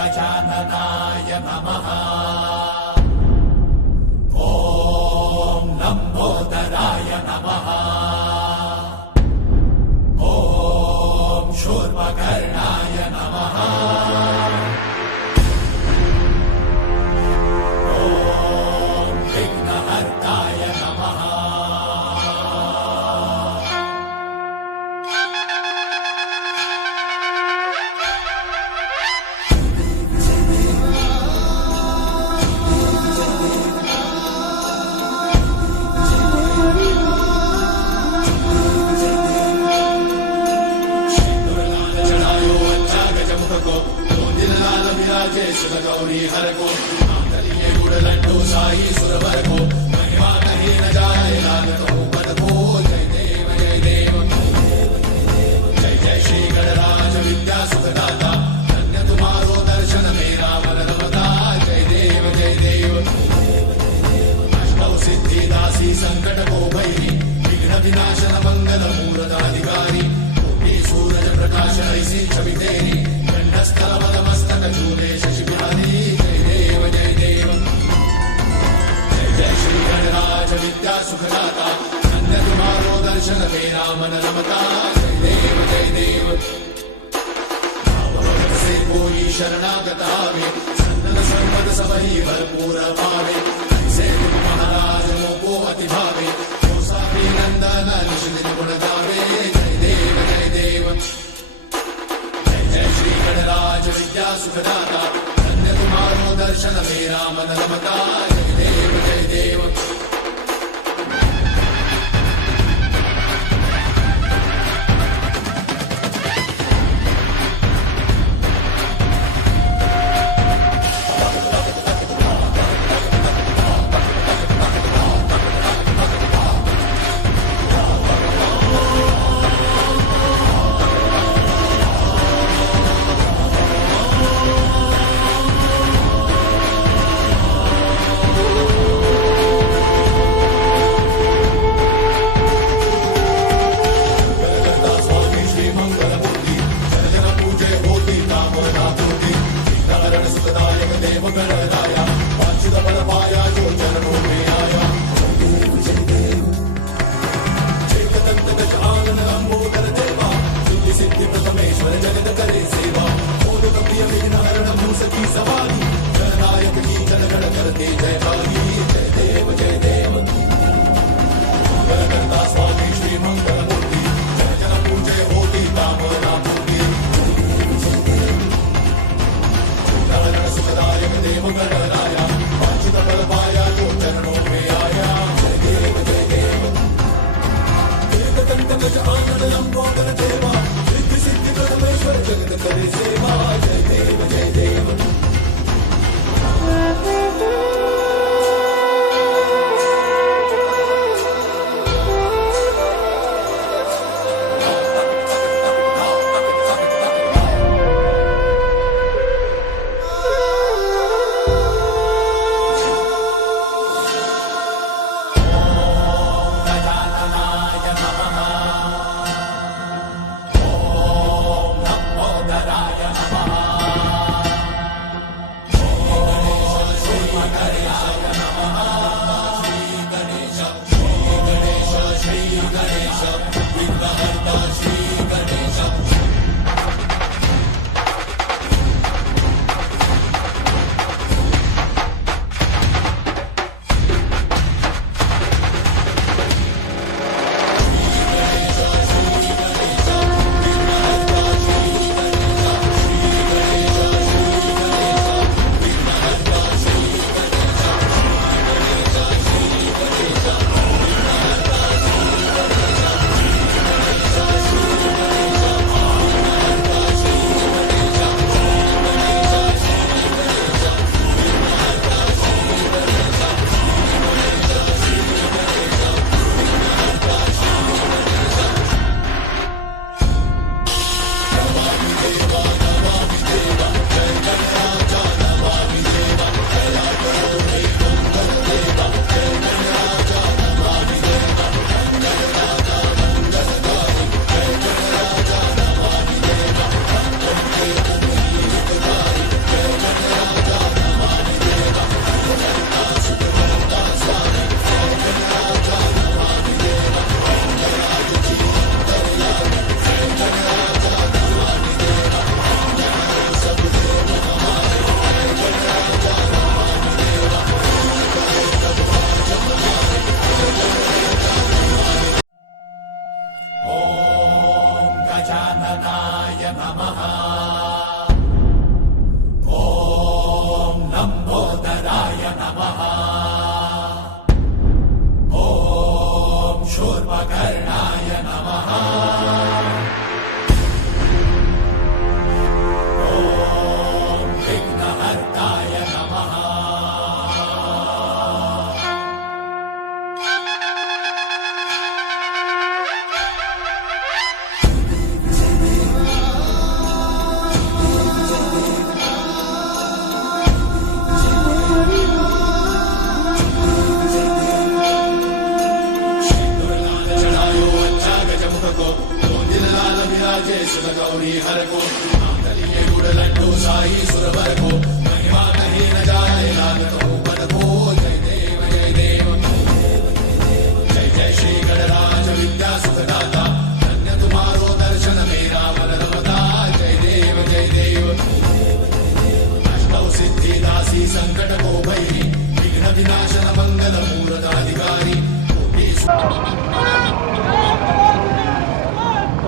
गजाननाय नमः చేసిన గౌరీ హరకు కలిగే గుడలంటూ సాయి సుర వరకు మహిమాతహీన జాయ నాగతో బతకో జయ దేవ ప్రకాశ ఐసి చవితేరి గండస్థల పదమస్త विघ्न विनाशन मंगल मूरदाधिकारी कोटि सूरज प्रकाश ऐसी छवि तेरी कंठस्थल मद मस्तक झूले शशि बिहारी जय देव जय देव जय जय श्री गणराज विद्या सुखदाता धन्य तुम्हारो दर्शन मेरा मन रमता जय देव जय देव भावभक्त से कोई शरणागत आवे सन्नत संपद सब ही भरपूर पावे से तुम महाराज को अति भावे सुखदाता धन्य तुम्हारो दर्शन मेरा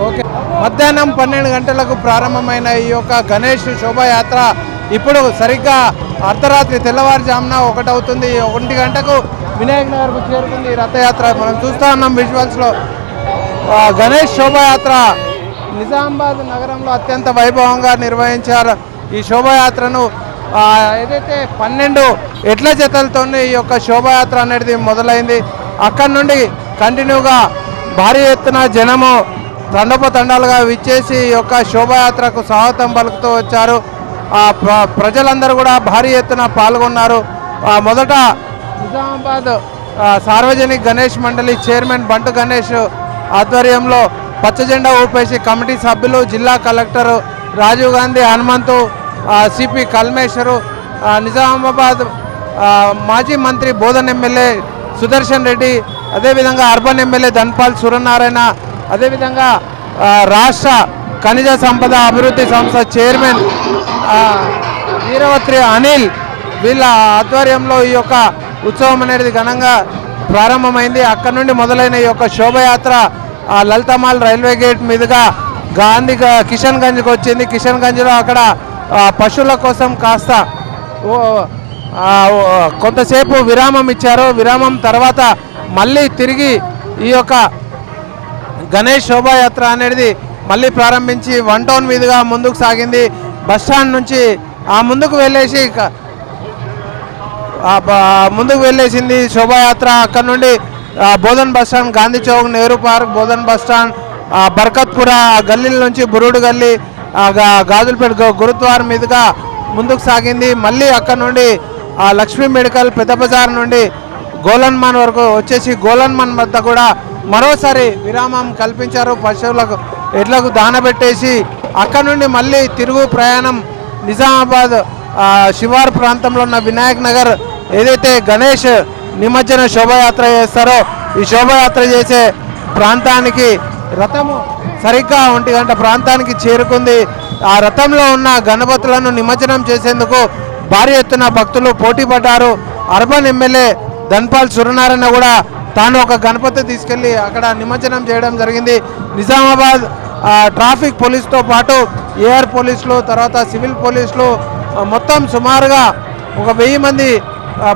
ఓకే. మధ్యాహ్నం పన్నెండు గంటలకు ప్రారంభమైన ఈ యొక్క గణేష్ శోభాయాత్ర ఇప్పుడు సరిగ్గా అర్ధరాత్రి తెల్లవారుజామున ఒకటవుతుంది. ఒంటి గంటకు వినాయక నగర్కు చేరుకుంది రథయాత్ర. మనం చూస్తా ఉన్నాం విజువల్స్లో గణేష్ శోభాయాత్ర నిజామాబాద్ నగరంలో అత్యంత వైభవంగా నిర్వహించారు ఈ శోభాయాత్రను. ఏదైతే పన్నెండు ఎట్ల జతలతో ఈ యొక్క శోభాయాత్ర అనేది మొదలైంది అక్కడి నుండి కంటిన్యూగా భారీ ఎత్తున జనము తండోపతండాలుగా విచ్చేసి ఈ యొక్క శోభాయాత్రకు స్వాగతం పలుకుతూ వచ్చారు. ప్ర- ప్రజలందరూ కూడా భారీ ఎత్తున పాల్గొన్నారు. మొదట నిజామాబాద్ సార్వజనిక గణేష్ మండలి చైర్మన్ బంటు గణేష్ ఆధ్వర్యంలో పచ్చజెండా ఊపేసి కమిటీ సభ్యులు జిల్లా కలెక్టర్ రాజీవ్ గాంధీ హనుమంతు సిపి కల్మేశ్వరు నిజామాబాద్ మాజీ మంత్రి బోధన్ ఎమ్మెల్యే సుదర్శన్ రెడ్డి అదేవిధంగా అర్బన్ ఎమ్మెల్యే ధన్పాల్ సూర్యనారాయణ అదేవిధంగా రాష్ట్ర ఖనిజ సంపద అభివృద్ధి సంస్థ చైర్మన్ వీరవత్రి అనిల్ వీళ్ళ ఆధ్వర్యంలో ఈ యొక్క ఉత్సవం అనేది ఘనంగా ప్రారంభమైంది. అక్కడ నుండి మొదలైన ఈ యొక్క శోభయాత్ర లలితమాల్ రైల్వే గేట్ మీదుగా గాంధీ గ- కిషన్ గంజ్కి వచ్చింది. కిషన్ గంజ్లో అక్కడ పశువుల కోసం కాస్త కొంతసేపు విరామం ఇచ్చారు. విరామం తర్వాత మళ్ళీ తిరిగి ఈ యొక్క గణేష్ శోభాయాత్ర అనేది మళ్ళీ ప్రారంభించి వన్ టౌన్ మీదుగా ముందుకు సాగింది. బస్ స్టాండ్ నుంచి ఆ ముందుకు వెళ్ళేసి ముందుకు వెళ్ళేసింది శోభాయాత్ర. అక్కడ నుండి Bodhan bus stand Gandhi Chowk Nehru park Bodhan bus stand Barkatpura గల్లీల నుంచి బురుడు గల్లీ గాజులపేట గురుద్వారం మీదుగా ముందుకు సాగింది. మళ్ళీ అక్కడ నుండి ఆ లక్ష్మీ మెడికల్ పెద్ద బజార్ నుండి గోలన్మాన్ వరకు వచ్చేసి గోలన్మాన్ వద్ద కూడా మరోసారి విరామం కల్పించారు. పశువులకు ఎడ్లకు దానబెట్టేసి అక్కడ నుండి మళ్ళీ తిరుగు ప్రయాణం నిజామాబాద్ శివారు ప్రాంతంలో ఉన్న వినాయక్ నగర్ ఏదైతే గణేష్ నిమజ్జన శోభయాత్ర చేస్తారో ఈ శోభయాత్ర చేసే ప్రాంతానికి రథము సరిగ్గా ఒంటి గంట ప్రాంతానికి చేరుకుంది. ఆ రథంలో ఉన్న గణపతులను నిమజ్జనం చేసేందుకు భారీ ఎత్తున భక్తులు పోటీ పడ్డారు. అర్బన్ ఎమ్మెల్యే ధన్పాల్ సూర్యనారాయణ కూడా తాను ఒక గణపతి తీసుకెళ్ళి అక్కడ నిమజ్జనం చేయడం జరిగింది. నిజామాబాద్ ట్రాఫిక్ పోలీస్తో పాటు ఏఆర్ పోలీసులు తర్వాత సివిల్ పోలీసులు మొత్తం సుమారుగా ఒక వెయ్యి మంది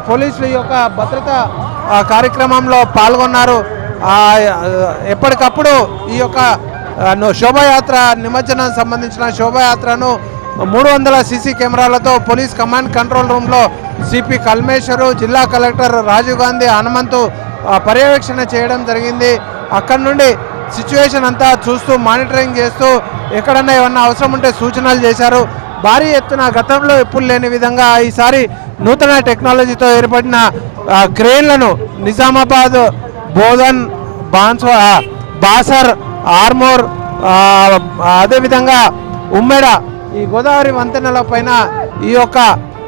పోలీసులు పోలీసుల యొక్క భద్రతా కార్యక్రమంలో పాల్గొన్నారు. ఎప్పటికప్పుడు ఈ యొక్క శోభాయాత్ర నిమజ్జనం సంబంధించిన శోభాయాత్రను మూడు వందల సీసీ కెమెరాలతో పోలీస్ కమాండ్ కంట్రోల్ రూమ్లో సిపి కల్మేశ్వరు జిల్లా కలెక్టర్ రాజీవ్ గాంధీ హనుమంతు పర్యవేక్షణ చేయడం జరిగింది. అక్కడి నుండి సిచ్యువేషన్ అంతా చూస్తూ మానిటరింగ్ చేస్తూ ఎక్కడన్నా ఏమన్నా అవసరం ఉంటే సూచనలు చేశారు. భారీ ఎత్తున గతంలో ఎప్పుడు లేని విధంగా ఈసారి నూతన టెక్నాలజీతో ఏర్పడిన ఆ, క్రేన్లను నిజామాబాద్ బోధన్ బాన్స్వా బాసర్ ఆర్మోర్ అదేవిధంగా ఉమ్మెడ ఈ గోదావరి వంతెనల పైన ఈ యొక్క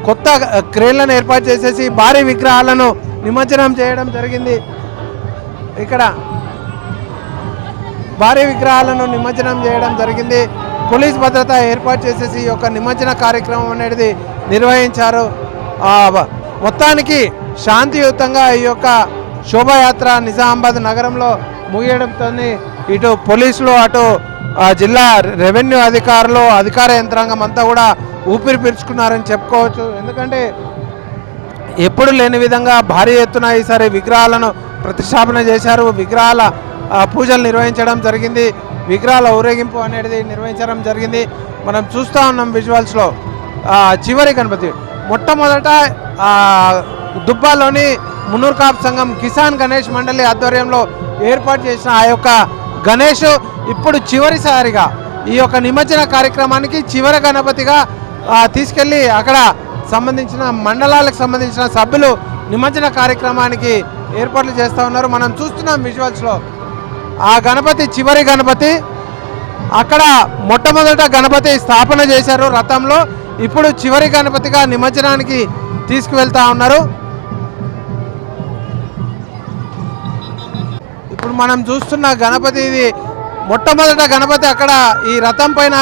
కొత్త క్రేన్లను ఏర్పాటు చేసేసి భారీ విగ్రహాలను నిమజ్జనం చేయడం జరిగింది. ఇక్కడ భారీ విగ్రహాలను నిమజ్జనం చేయడం జరిగింది. పోలీస్ భద్రత ఏర్పాటు చేసేసి ఈ యొక్క నిమజ్జన కార్యక్రమం అనేది నిర్వహించారు. మొత్తానికి శాంతియుతంగా ఈ యొక్క శోభాయాత్ర నిజామాబాద్ నగరంలో ముగియడంతో ఇటు పోలీసులు అటు జిల్లా రెవెన్యూ అధికారులు అధికార యంత్రాంగం అంతా కూడా ఊపిరి పీల్చుకున్నారని చెప్పుకోవచ్చు. ఎందుకంటే ఎప్పుడు లేని విధంగా భారీ ఎత్తున ఈసారి విగ్రహాలను ప్రతిష్టాపన చేశారు. విగ్రహాల పూజలు నిర్వహించడం జరిగింది. విగ్రహాల ఊరేగింపు అనేది నిర్వహించడం జరిగింది. మనం చూస్తూ ఉన్నాం విజువల్స్లో. చివరి గణపతి. మొట్టమొదట దుబ్బాలోని మున్నూర్ కాపు సంఘం కిసాన్ గణేష్ మండలి ఆధ్వర్యంలో ఏర్పాటు చేసిన ఆ యొక్క గణేష్ ఇప్పుడు చివరిసారిగా ఈ యొక్క నిమజ్జన కార్యక్రమానికి చివరి గణపతిగా తీసుకెళ్ళి అక్కడ సంబంధించిన మండలాలకు సంబంధించిన సభ్యులు నిమజ్జన కార్యక్రమానికి ఏర్పాట్లు చేస్తూ ఉన్నారు. మనం చూస్తున్నాం విజువల్స్లో ఆ గణపతి చివరి గణపతి అక్కడ మొట్టమొదట గణపతి స్థాపన చేశారు రథంలో. ఇప్పుడు చివరి గణపతిగా నిమజ్జనానికి తీసుకువెళ్తా ఉన్నారు. ఇప్పుడు మనం చూస్తున్న గణపతి ఇది మొట్టమొదట గణపతి అక్కడ ఈ రథం పైన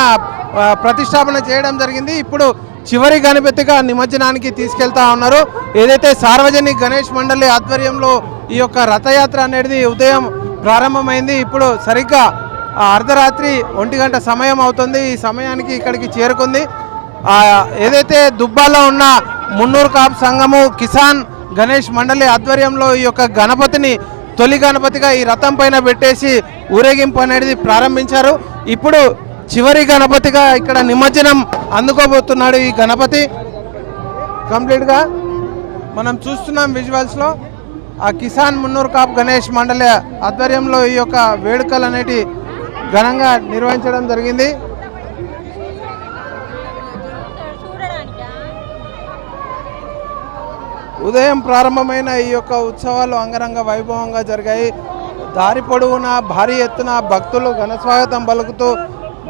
ప్రతిష్టాపన చేయడం జరిగింది. ఇప్పుడు చివరి గణపతిగా నిమజ్జనానికి తీసుకెళ్తా ఉన్నారు. ఏదైతే సార్వజనిక గణేష్ మండలి ఆధ్వర్యంలో ఈ యొక్క రథయాత్ర అనేది ఉదయం ప్రారంభమైంది ఇప్పుడు సరిగ్గా అర్ధరాత్రి ఒంటి గంట సమయం అవుతుంది. ఈ సమయానికి ఇక్కడికి చేరుకుంది. ఏదైతే దుబ్బాలో ఉన్న మున్నూరు కాపు సంఘము కిసాన్ గణేష్ మండలి ఆధ్వర్యంలో ఈ యొక్క గణపతిని తొలి గణపతిగా ఈ రథం పైన పెట్టేసి ఊరేగింపు అనేది ప్రారంభించారు. ఇప్పుడు చివరి గణపతిగా ఇక్కడ నిమజ్జనం అందుకోబోతున్నాడు ఈ గణపతి. కంప్లీట్గా మనం చూస్తున్నాం విజువల్స్లో ఆ కిసాన్ మున్నూరు కాప్ గణేష్ మండలి ఆధ్వర్యంలో ఈ యొక్క వేడుకలు అనేటి ఘనంగా నిర్వహించడం జరిగింది. ఉదయం ప్రారంభమైన ఈ యొక్క ఉత్సవాలు అంగరంగ వైభవంగా జరిగాయి. దారి పొడవునా భారీ ఎత్తున భక్తులు ఘనస్వాగతం పలుకుతూ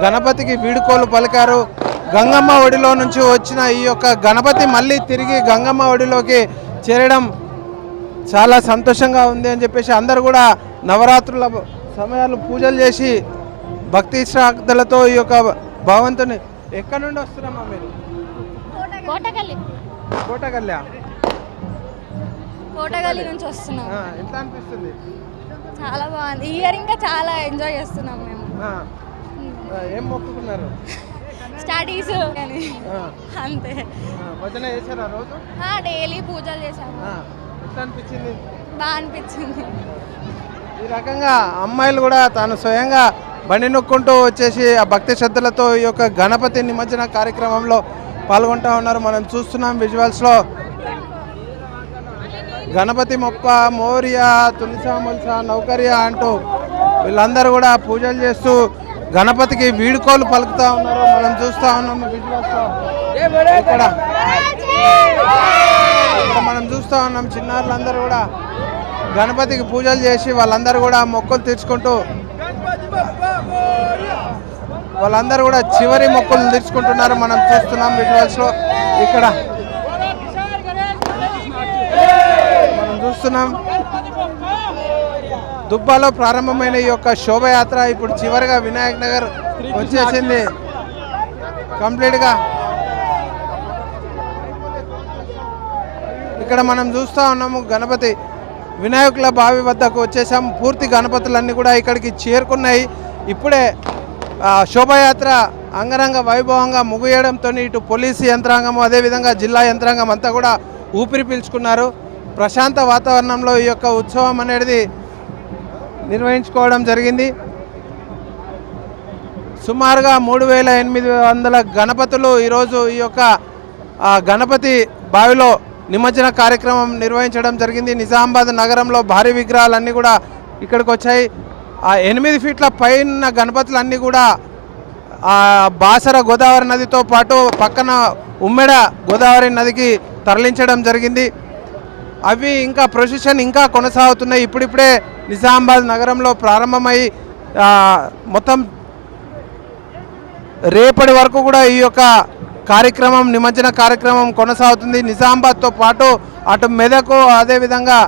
గణపతికి వీడుకోలు పలికారు. గంగమ్మ ఒడిలో నుంచి వచ్చిన ఈ యొక్క గణపతి మళ్ళీ తిరిగి గంగమ్మ ఒడిలోకి చేరడం చాలా సంతోషంగా ఉంది అని చెప్పేసి అందరూ కూడా నవరాత్రుల సమయాలు పూజలు చేసి భక్తి శ్రద్ధలతో ఈ యొక్క భగవంతుని ఎక్కడి నుండి వస్తున్నామా మీరు? కోటగల్లి. కోటగల్లి నుంచి వస్తున్నాం ఎట్లా అనిపిస్తుంది? చాలా బాగుంది. ఈ ఇయర్ ఇంకా చాలా ఎంజాయ్ చేస్తున్నాం మేము. ఏం మొక్కుకున్నారు? స్టడీస్ అంతే. భజన చేశారా రోజు? డైలీ పూజలు ఎట్లా అనిపించింది? బాగా అనిపించింది. ఈ రకంగా అమ్మాయిలు కూడా తాను స్వయంగా బండి నొక్కుంటూ వచ్చేసి ఆ భక్తి శ్రద్ధలతో ఈ యొక్క గణపతి నిమజ్జన కార్యక్రమంలో పాల్గొంటా ఉన్నారు. మనం చూస్తున్నాం విజువల్స్లో గణపతి మొప్ప మోరియా తులసా ముల్సా నౌకర్య అంటూ వీళ్ళందరూ కూడా పూజలు చేస్తూ గణపతికి వీడుకోలు పలుకుతా ఉన్నారు. మనం చూస్తా ఉన్నాం ఇక్కడ మనం చూస్తా ఉన్నాం చిన్నారులందరూ కూడా గణపతికి పూజలు చేసి వాళ్ళందరూ కూడా మొక్కులు తీర్చుకుంటూ వాళ్ళందరూ కూడా చివరి మొక్కులు తీర్చుకుంటున్నారు. మనం చూస్తున్నాం విజువల్స్లో ఇక్కడ మనం చూస్తున్నాం. దుబ్బాలో ప్రారంభమైన ఈ యొక్క శోభయాత్ర ఇప్పుడు చివరిగా వినాయక్ నగర్ వచ్చేసింది. కంప్లీట్గా. ఇక్కడ మనం చూస్తూ ఉన్నాము గణపతి. వినాయకుల బావి వద్దకు వచ్చేసాం. పూర్తి గణపతులన్నీ కూడా ఇక్కడికి చేరుకున్నాయి. ఇప్పుడే శోభయాత్ర అంగరంగ వైభవంగా ముగియడంతో ఇటు పోలీసు యంత్రాంగము అదేవిధంగా జిల్లా యంత్రాంగం అంతా కూడా ఊపిరి పీల్చుకున్నారు. ప్రశాంత వాతావరణంలో ఈ యొక్క ఉత్సవం అనేది నిర్వహించుకోవడం జరిగింది. సుమారుగా మూడు వేల ఎనిమిది వందల గణపతులు ఈరోజు ఈ యొక్క గణపతి బావిలో నిమజ్జన కార్యక్రమం నిర్వహించడం జరిగింది. నిజామాబాద్ నగరంలో భారీ విగ్రహాలన్నీ కూడా ఇక్కడికి వచ్చాయి ఆ ఎనిమిది ఫీట్ల పైన గణపతులన్నీ కూడా ఆ బాసర గోదావరి నదితో పాటు పక్కన ఉమ్మెడ గోదావరి నదికి తరలించడం జరిగింది. అవి ఇంకా ప్రొసెషన్ ఇంకా కొనసాగుతున్నాయి. ఇప్పుడిప్పుడే నిజామాబాద్ నగరంలో ప్రారంభమై మొత్తం రేపటి వరకు కూడా ఈ యొక్క కార్యక్రమం నిమజ్జన కార్యక్రమం కొనసాగుతుంది. నిజామాబాద్తో పాటు అటు మెదకు అదేవిధంగా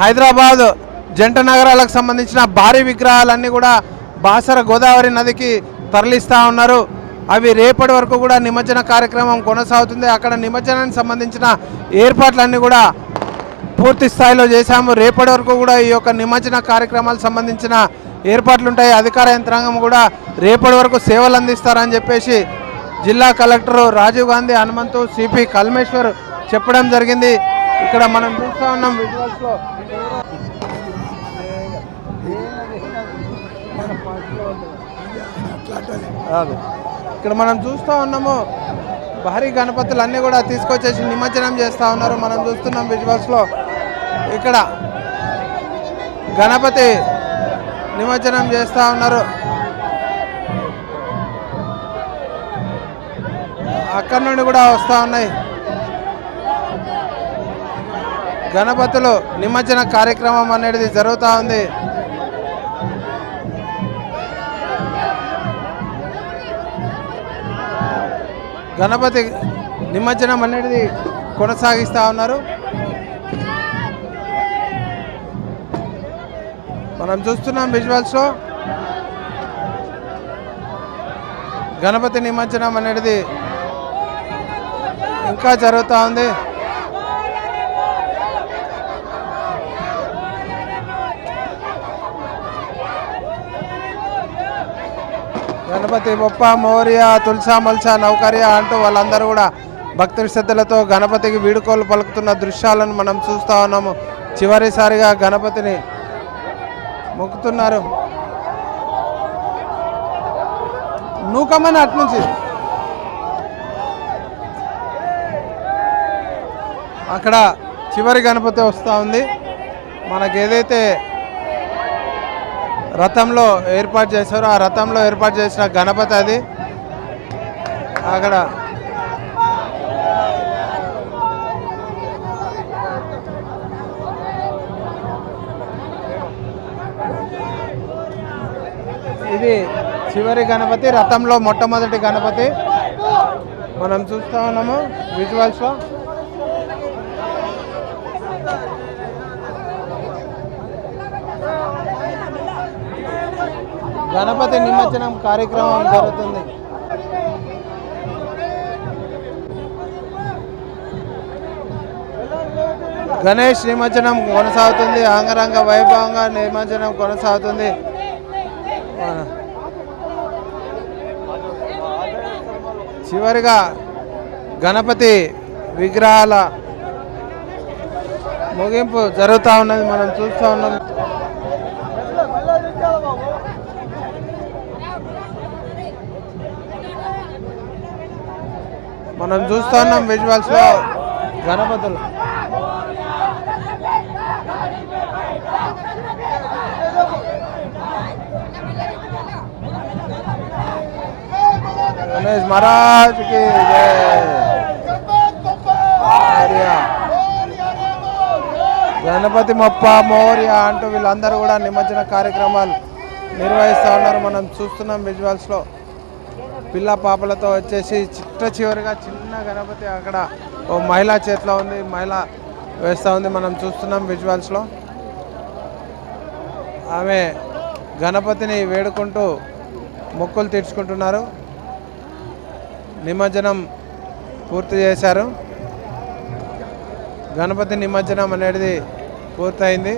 హైదరాబాద్ జంట నగరాలకు సంబంధించిన భారీ విగ్రహాలన్నీ కూడా బాసర గోదావరి నదికి తరలిస్తూ ఉన్నారు. అవి రేపటి వరకు కూడా నిమజ్జన కార్యక్రమం కొనసాగుతుంది. అక్కడ నిమజ్జనానికి సంబంధించిన ఏర్పాట్లన్నీ కూడా పూర్తి స్థాయిలో చేశాము. రేపటి వరకు కూడా ఈ యొక్క నిమజ్జన కార్యక్రమాలకు సంబంధించిన ఏర్పాట్లు ఉంటాయి అధికార యంత్రాంగం కూడా రేపటి వరకు సేవలు అందిస్తారని చెప్పేసి జిల్లా కలెక్టర్ రాజీవ్ గాంధీ హనుమంతు సిపి కల్మేశ్వర్ చెప్పడం జరిగింది. ఇక్కడ మనం చూస్తూ ఉన్నాం విజువల్స్లో కాదు. ఇక్కడ మనం చూస్తూ ఉన్నాము భారీ గణపతులు అన్నీ కూడా తీసుకొచ్చేసి నిమజ్జనం చేస్తూ ఉన్నారు. మనం చూస్తున్నాం విజువల్స్లో ఇక్కడ గణపతి నిమజ్జనం చేస్తూ ఉన్నారు. అక్కడ నుండి కూడా వస్తూ ఉన్నాయి. గణపతులు నిమజ్జన కార్యక్రమం అనేది జరుగుతూ ఉంది. గణపతి నిమజ్జనం అనేది కొనసాగిస్తూ ఉన్నారు. మనం చూస్తున్నాం విజువల్స్లో గణపతి నిమజ్జనం అనేది ఇంకా జరుగుతూ ఉంది. గణపతి బొప్ప మౌర్య తులసా మల్సా నౌకర్య అంటూ వాళ్ళందరూ కూడా భక్తి శ్రద్ధలతో గణపతికి వీడుకోలు పలుకుతున్న దృశ్యాలను మనం చూస్తూ ఉన్నాము. చివరిసారిగా గణపతిని మొక్కుతున్నారు. నూకమ్మని అట్నుంచి అక్కడ చివరి గణపతి వస్తూ ఉంది. మనకి ఏదైతే రథంలో ఏర్పాటు చేశారు. ఆ రథంలో ఏర్పాటు చేసిన గణపతి అది. అక్కడ ఇది చివరి గణపతి రథంలో మొట్టమొదటి గణపతి. మనం చూస్తా ఉన్నాము విజువల్స్లో గణపతి నిమజ్జనం కార్యక్రమం జరుగుతుంది. గణేష్ నిమజ్జనం కొనసాగుతుంది. అంగరంగ వైభవంగా నిమజ్జనం కొనసాగుతుంది. చివరిగా గణపతి విగ్రహాల ముగింపు జరుగుతూ ఉన్నది. మనం చూస్తూ ఉన్నాం. మనం చూస్తున్నాం విజువల్స్లో గణపతులు. గణేష్ మహారాజ్కి గణపతి మొప్ప మౌర్య అంటూ వీళ్ళందరూ కూడా నిమజ్జన కార్యక్రమాలు నిర్వహిస్తూ ఉన్నారు. మనం చూస్తున్నాం విజువల్స్లో. పిల్ల పాపలతో వచ్చేసి చిట్ట చివరిగా చిన్న గణపతి అక్కడ ఓ మహిళా చేతిలో ఉంది మహిళ వేస్తూ ఉంది మనం చూస్తున్నాం విజువల్స్లో. ఆమె గణపతిని వేడుకుంటూ మొక్కులు తీర్చుకుంటున్నారు. నిమజ్జనం పూర్తి చేశారు. గణపతి నిమజ్జనం అనేది పూర్తయింది.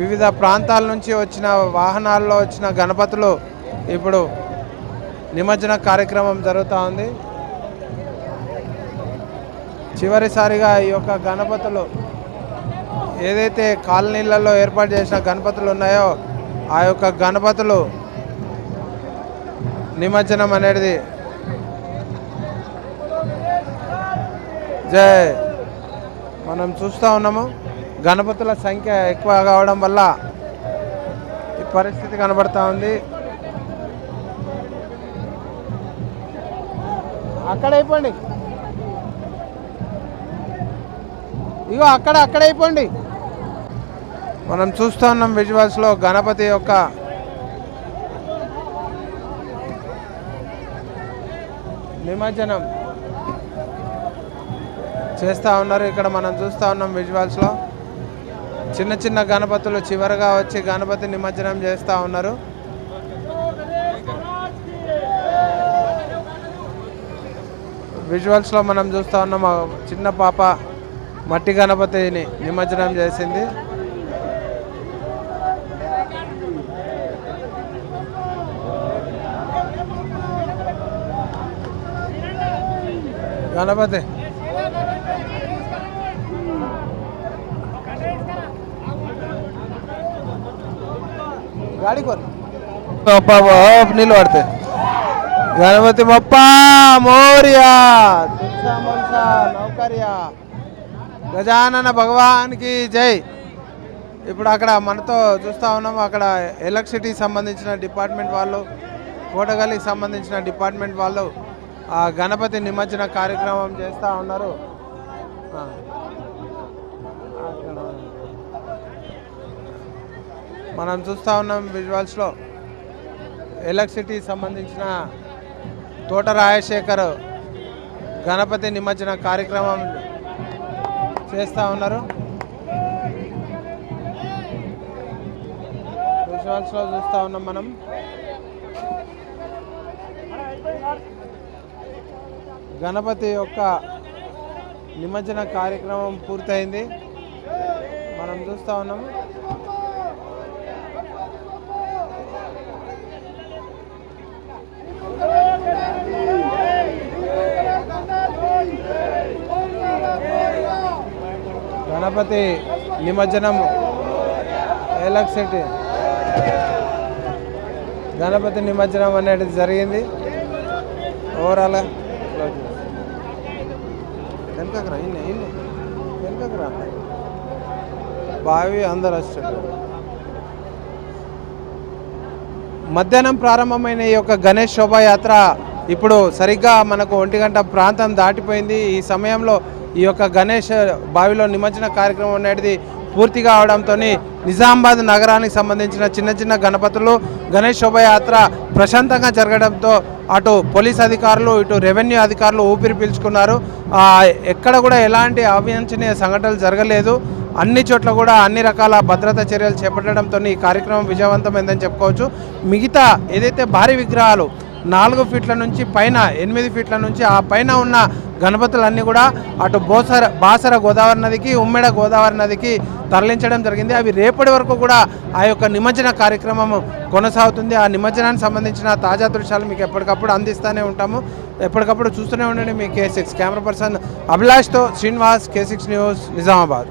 వివిధ ప్రాంతాల నుంచి వచ్చిన వాహనాల్లో వచ్చిన గణపతులు ఇప్పుడు నిమజ్జన కార్యక్రమం జరుగుతూ ఉంది. చివరిసారిగా ఈ యొక్క గణపతులు ఏదైతే కాలనీలలో ఏర్పాటు చేసిన గణపతులు ఉన్నాయో ఆ యొక్క గణపతులు నిమజ్జనం అనేది జై. మనం చూస్తూ ఉన్నాము. గణపతుల సంఖ్య ఎక్కువ కావడం వల్ల ఈ పరిస్థితి కనబడతా ఉంది. అక్కడ అయిపోండి. ఇగో అక్కడ అక్కడైపోండి మనం చూస్తూ ఉన్నాం విజువల్స్లో గణపతి యొక్క నిమజ్జనం చేస్తూ ఉన్నారు. ఇక్కడ మనం చూస్తూ ఉన్నాం విజువల్స్లో. చిన్న చిన్న గణపతులు చివరగా వచ్చి గణపతి నిమజ్జనం చేస్తూ ఉన్నారు. విజువల్స్లో మనం చూస్తూ ఉన్నాం చిన్న పాప మట్టి గణపతిని నిమజ్జనం చేసింది. గణపతి నీళ్ళు పడితే గణపతి బప్ప మౌర్య తులసా మల్సా నౌకర్య గజానన భగవాన్కి జై ఇప్పుడు అక్కడ మనతో చూస్తూ ఉన్నాం. అక్కడ ఎలక్ట్రిసిటీకి సంబంధించిన డిపార్ట్మెంట్ వాళ్ళు కోటగల్లికి సంబంధించిన డిపార్ట్మెంట్ వాళ్ళు ఆ గణపతి నిమజ్జన కార్యక్రమం చేస్తూ ఉన్నారు ఆ. అక్కడ మనం చూస్తూ ఉన్నాం విజువల్స్లో ఎలక్ట్రిసిటీ సంబంధించిన తోట రాజశేఖర్ గణపతి నిమజ్జన కార్యక్రమం చేస్తూ ఉన్నారు. విజువల్స్లో చూస్తూ ఉన్నాం మనం. గణపతి యొక్క నిమజ్జన కార్యక్రమం పూర్తయింది. మనం చూస్తూ ఉన్నాం. గణపతి నిమజ్జనం ఎలక్ట్రిసిటీ గణపతి నిమజ్జనం అనేది జరిగింది. ఓవరాల్గా వెనకకు రా ఇన్ని వెనకరా బావి అందరు వచ్చారు మధ్యాహ్నం ప్రారంభమైన ఈ యొక్క గణేష్ శోభాయాత్ర ఇప్పుడు సరిగ్గా మనకు ఒంటి గంట ప్రాంతం దాటిపోయింది. ఈ సమయంలో ఈ యొక్క గణేష్ బావిలో నిమజ్జన కార్యక్రమం అనేది పూర్తిగా అవడంతో నిజామాబాద్ నగరానికి సంబంధించిన చిన్న చిన్న గణపతులు గణేష్ శోభయాత్ర ప్రశాంతంగా జరగడంతో అటు పోలీస్ అధికారులు ఇటు రెవెన్యూ అధికారులు ఊపిరి పీల్చుకున్నారు. ఎక్కడ కూడా ఎలాంటి అవాంఛనీయ సంఘటనలు జరగలేదు. అన్ని చోట్ల కూడా అన్ని రకాల భద్రతా చర్యలు చేపట్టడంతో ఈ కార్యక్రమం విజయవంతమైందని చెప్పుకోవచ్చు. మిగతా ఏదైతే భారీ విగ్రహాలు నాలుగు ఫీట్ల నుంచి పైన ఎనిమిది ఫీట్ల నుంచి ఆ పైన ఉన్న గణపతులన్నీ కూడా అటు బోసర బాసర గోదావరి నదికి ఉమ్మెడ గోదావరి నదికి తరలించడం జరిగింది. అవి రేపటి వరకు కూడా ఆ యొక్క నిమజ్జన కార్యక్రమం కొనసాగుతుంది. ఆ నిమజ్జనానికి సంబంధించిన తాజా దృశ్యాలు మీకు ఎప్పటికప్పుడు అందిస్తూనే ఉంటాము. ఎప్పటికప్పుడు చూస్తూనే ఉండండి మీ K six camera person అభిలాష్తో Srinivas K six news Nizamabad.